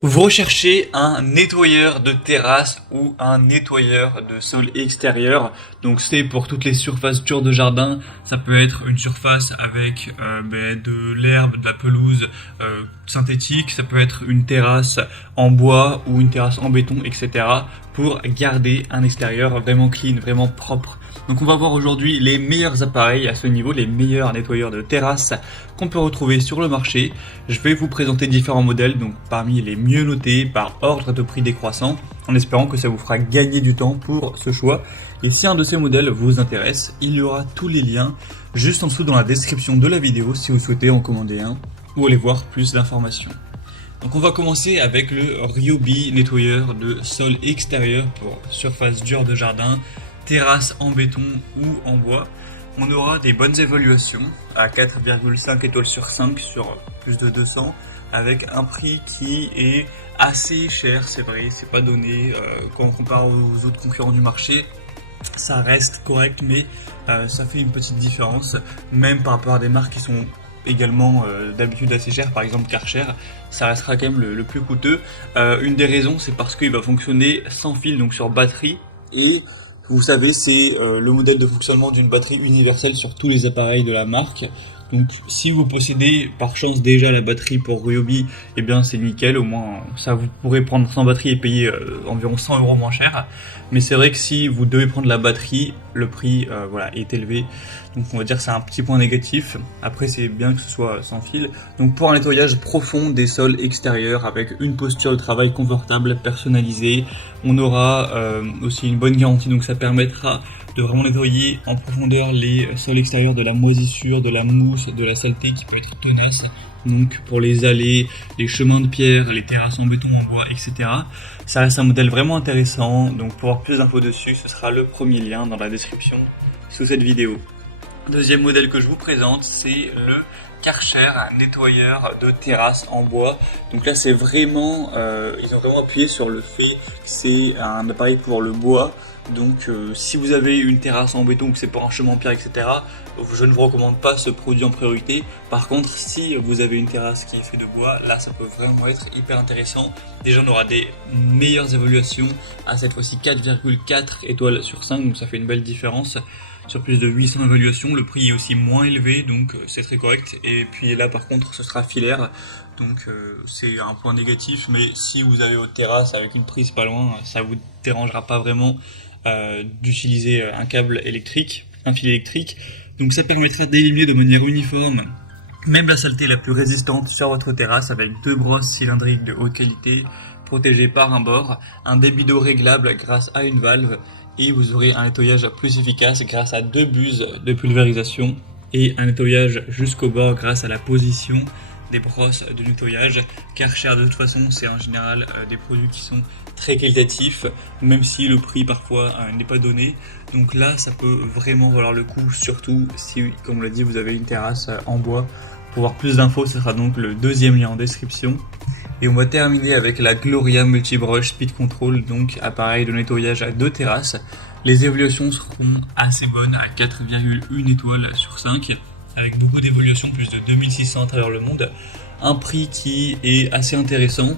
Vous recherchez un nettoyeur de terrasse ou un nettoyeur de sol extérieur. Donc c'est pour toutes les surfaces dures de jardin. Ça peut être une surface avec de l'herbe, de la pelouse synthétique. Ça peut être une terrasse en bois ou une terrasse en béton, etc. Pour garder un extérieur vraiment clean, vraiment propre. Donc on va voir aujourd'hui les meilleurs appareils à ce niveau, les meilleurs nettoyeurs de terrasse qu'on peut retrouver sur le marché. Je vais vous présenter différents modèles, donc parmi les mieux notés par ordre de prix décroissant, en espérant que ça vous fera gagner du temps pour ce choix. Et si un de ces modèles vous intéresse, il y aura tous les liens juste en dessous dans la description de la vidéo si vous souhaitez en commander un ou aller voir plus d'informations. Donc on va commencer avec le Ryobi nettoyeur de sol extérieur pour surface dure de jardin, terrasse en béton ou en bois. On aura des bonnes évaluations à 4,5 étoiles sur 5 sur plus de 200 avec un prix qui est assez cher, c'est vrai, c'est pas donné quand on compare aux autres concurrents du marché. Ça reste correct, mais ça fait une petite différence, même par rapport à des marques qui sont également d'habitude assez chères, par exemple Karcher, ça restera quand même le plus coûteux. Une des raisons, c'est parce qu'il va fonctionner sans fil, donc sur batterie, et vous savez, c'est le modèle de fonctionnement d'une batterie universelle sur tous les appareils de la marque. Donc si vous possédez par chance déjà la batterie pour Ryobi, eh bien c'est nickel, au moins ça vous pourrez prendre sans batterie et payer environ 100 € moins cher. Mais c'est vrai que si vous devez prendre la batterie, le prix est élevé. Donc on va dire que c'est un petit point négatif. Après c'est bien que ce soit sans fil. Donc pour un nettoyage profond des sols extérieurs avec une posture de travail confortable, personnalisée, on aura aussi une bonne garantie, donc ça permettra de vraiment nettoyer en profondeur les sols extérieurs de la moisissure, de la mousse, de la saleté qui peut être tenace. Donc pour les allées, les chemins de pierre, les terrasses en béton, en bois, etc. Ça reste un modèle vraiment intéressant. Donc pour avoir plus d'infos dessus, ce sera le premier lien dans la description sous cette vidéo. Deuxième modèle que je vous présente, c'est le Karcher nettoyeur de terrasse en bois. Donc là c'est vraiment, ils ont vraiment appuyé sur le fait que c'est un appareil pour le bois. Donc si vous avez une terrasse en béton, que c'est pour un chemin en pierre, etc., je ne vous recommande pas ce produit en priorité. Par contre, si vous avez une terrasse qui est faite de bois, là ça peut vraiment être hyper intéressant. Déjà on aura des meilleures évaluations à cette fois-ci 4,4 étoiles sur 5, donc ça fait une belle différence. Sur plus de 800 évaluations, le prix est aussi moins élevé, donc c'est très correct. Et puis là par contre ce sera filaire, donc c'est un point négatif, mais si vous avez votre terrasse avec une prise pas loin, ça vous dérangera pas vraiment d'utiliser un câble électrique, un fil électrique. Donc ça permettra d'éliminer de manière uniforme même la saleté la plus résistante sur votre terrasse avec deux brosses cylindriques de haute qualité protégées par un bord, un débit d'eau réglable grâce à une valve, et vous aurez un nettoyage plus efficace grâce à deux buses de pulvérisation et un nettoyage jusqu'au bord grâce à la position des brosses de nettoyage. Karcher de toute façon c'est en général des produits qui sont très qualitatifs, même si le prix parfois n'est pas donné. Donc là ça peut vraiment valoir le coup, surtout si, comme on l'a dit, vous avez une terrasse en bois. Pour voir plus d'infos, ce sera donc le deuxième lien en description. Et on va terminer avec la Gloria Multibrush Speed Control, donc appareil de nettoyage à deux terrasses. Les évaluations seront assez bonnes à 4,1 étoiles sur 5, avec beaucoup d'évaluations, plus de 2600 à travers le monde. Un prix qui est assez intéressant.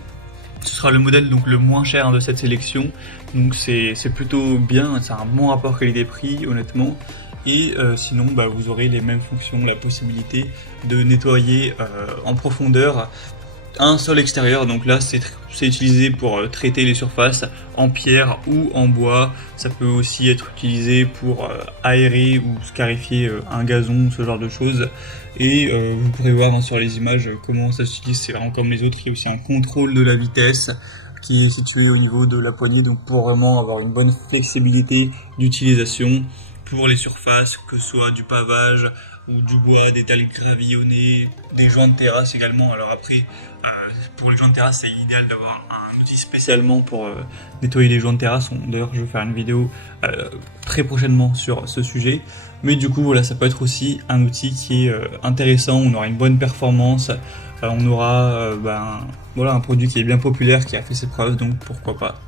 Ce sera le modèle donc le moins cher de cette sélection, donc c'est plutôt bien, c'est un bon rapport qualité-prix honnêtement. Et sinon vous aurez les mêmes fonctions, la possibilité de nettoyer en profondeur un sol extérieur. Donc là c'est utilisé pour traiter les surfaces en pierre ou en bois. Ça peut aussi être utilisé pour aérer ou scarifier un gazon, ce genre de choses. Et vous pourrez voir sur les images comment ça s'utilise, c'est vraiment comme les autres. Il y a aussi un contrôle de la vitesse qui est situé au niveau de la poignée, donc pour vraiment avoir une bonne flexibilité d'utilisation pour les surfaces, que ce soit du pavage ou du bois, des dalles gravillonnées, des joints de terrasse également. Alors après, pour les joints de terrasse, c'est idéal d'avoir un outil spécialement pour nettoyer les joints de terrasse. D'ailleurs, je vais faire une vidéo très prochainement sur ce sujet. Mais du coup, voilà, ça peut être aussi un outil qui est intéressant. On aura une bonne performance. On aura un produit qui est bien populaire, qui a fait ses preuves, donc pourquoi pas.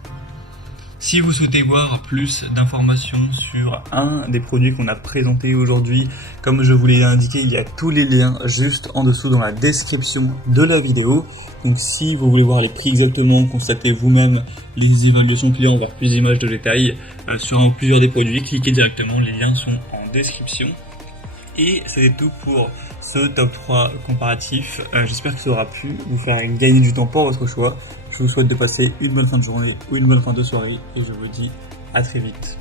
Si vous souhaitez voir plus d'informations sur un des produits qu'on a présenté aujourd'hui, comme je vous l'ai indiqué, il y a tous les liens juste en dessous dans la description de la vidéo. Donc si vous voulez voir les prix exactement, constatez vous-même les évaluations clients, voir plus d'images de détails sur plusieurs des produits, cliquez directement, les liens sont en description. Et c'était tout pour ce top 3 comparatif. J'espère que ça aura pu vous faire gagner du temps pour votre choix. Je vous souhaite de passer une bonne fin de journée ou une bonne fin de soirée et je vous dis à très vite.